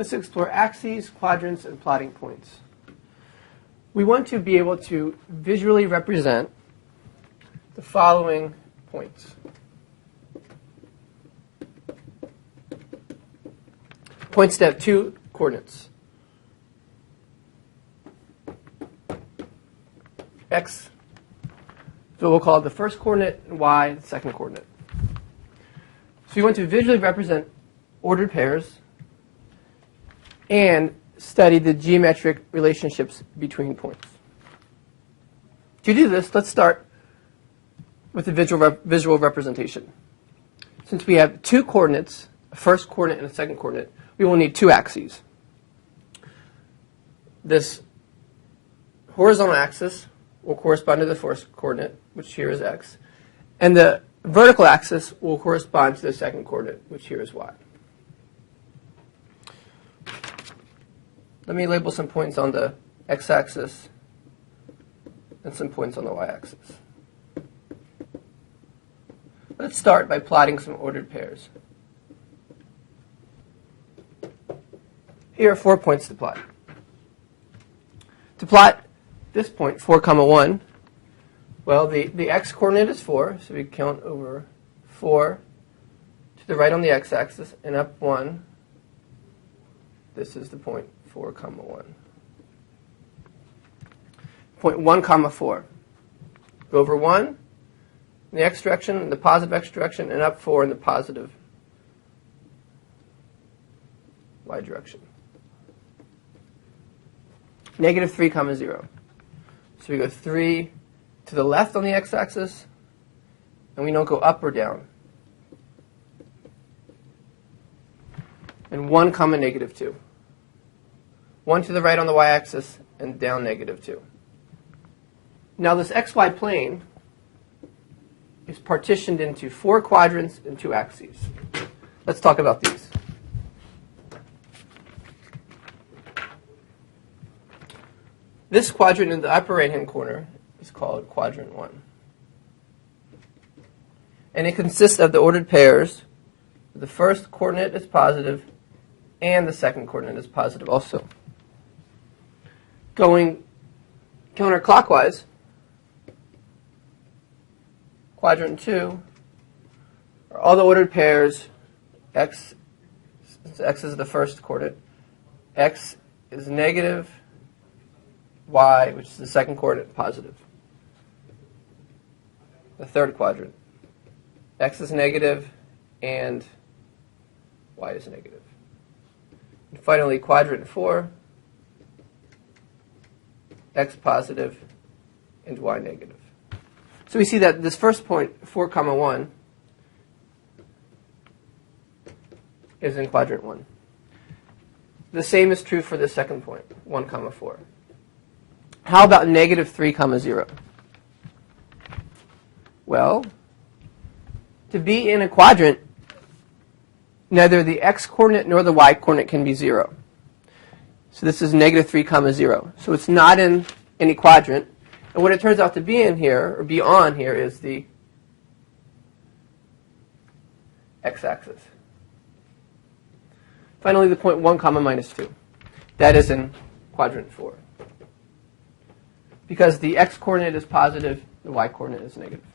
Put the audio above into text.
Let's explore axes, quadrants, and plotting points. We want to be able to visually represent the following points. Points that have two coordinates. X, so we'll call it the first coordinate, and y, the second coordinate. So we want to visually represent ordered pairs and study the geometric relationships between points. To do this, let's start with the visual representation. Since we have two coordinates, a first coordinate and a second coordinate, we will need two axes. This horizontal axis will correspond to the first coordinate, which here is x, and the vertical axis will correspond to the second coordinate, which here is y. Let me label some points on the x-axis and some points on the y-axis. Let's start by plotting some ordered pairs. Here are 4 points to plot. To plot this point, 4, 1, well, the x-coordinate is 4, so we count over 4 to the right on the x-axis and up 1. This is the point 4, 1. Point 1, 4. Go over 1 in the x direction, in the positive x direction, and up 4 in the positive y direction. Negative 3, 0. So we go 3 to the left on the x-axis, and we don't go up or down. And 1, negative 2. 1 to the right on the y-axis, and down negative 2. Now this xy plane is partitioned into 4 quadrants and 2 axes. Let's talk about these. This quadrant in the upper right-hand corner is called quadrant 1. And it consists of the ordered pairs. The first coordinate is positive, and the second coordinate is positive also. Going counterclockwise, quadrant 2 are all the ordered pairs. X is the first coordinate. X is negative. Y, which is the second coordinate, positive. The third quadrant. X is negative, and Y is negative. And finally, quadrant 4. X positive, and Y negative. So we see that this first point, 4, 1, is in quadrant 1. The same is true for the second point, 1, 4. How about negative 3, 0? Well, to be in a quadrant, neither the x-coordinate nor the y-coordinate can be 0. So this is negative 3, 0. So it's not in any quadrant. And what it turns out to be in here, or be on here, is the x-axis. Finally, the point 1, minus 2. That is in quadrant 4. Because the x-coordinate is positive, the y-coordinate is negative.